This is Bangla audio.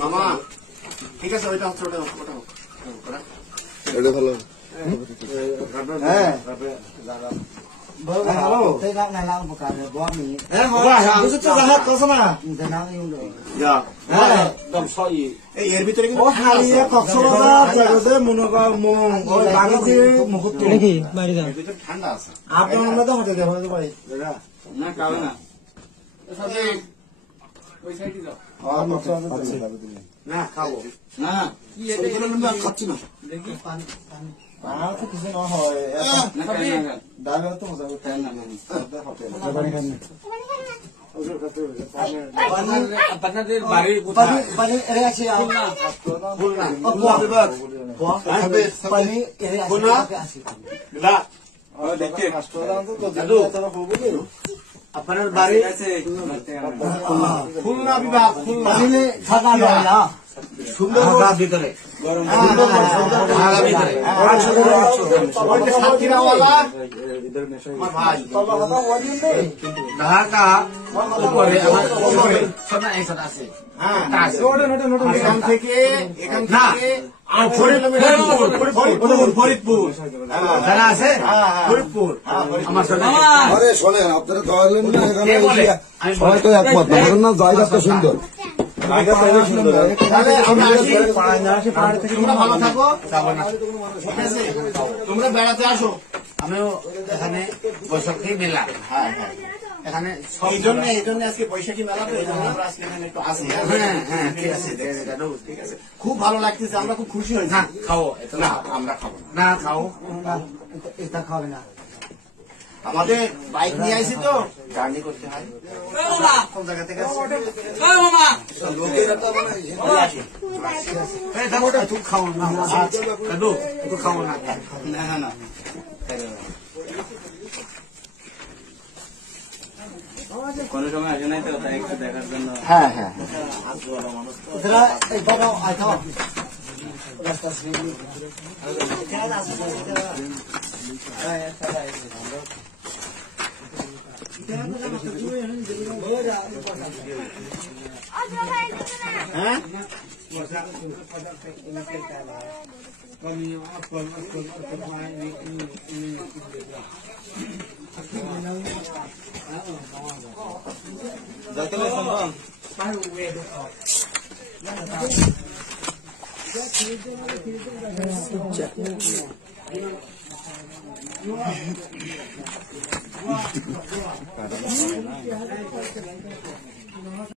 মামা ঠিক আছে ওইটা হচ্ছে ওটা ভালো হ্যাঁ halo. Thế gạo này là một cả bó mì. Itu tuh jahat kau sana. Jangan yang dulu. Ya. Dom soi. Ear ভিতরে কিন্তু হালিয়া কক্সবাজার জায়গাতে মনোকা মন ওই বাড়িতে মুহূর্ত নাকি বাড়ি দাও। ভিতরে ঠান্ডা আছে। আপনার আমরা তো হতে দেব না ভাই। না কাবে না। সাথে ওই সাইডে যাও। না খাবো। না কি এটা আমরা খাচ্ছি না। দেখি পানি তো কিছু না হয় ডালে তো মজা করতে না আপনাদের বাড়ির কোথায় পানি এর আছে খুলনা পানি এর আছে খুলনা না দেখতে দাদু আপনার বাড়ি আছে খুলনা বিভাগ খুলনা পানি থাকা যায় না সুন্দর ভিতরে ঢাকা এখান থেকে ফরিদপুর যারা আছে ফরিদপুর আমার শোনেন আপনারা ধরলেন না সবাই তো একমত না জায়গাটা সুন্দর তোমরা বেড়াতে আসো আমিও এখানে বৈশাখী মেলা এখানে এই জন্য আজকে বৈশাখী মেলা তো এই জন্য আমরা আজকে এখানে একটু আসি হ্যাঁ ঠিক আছে ঠিক আছে খুব ভালো লাগতেছে আমরা খুব খুশি হয়েছি খাও না আমরা খাবো না খাও এটা খাবে না আমাদের বাইক নিয়ে আইছি তো জার্নি করতে হয় কোন জায়গা থেকে তুই খাও না দাদু তুই খাও না না কোন সময় আসে নাই তো একটু দেখার জন্য হ্যাঁ হ্যাঁ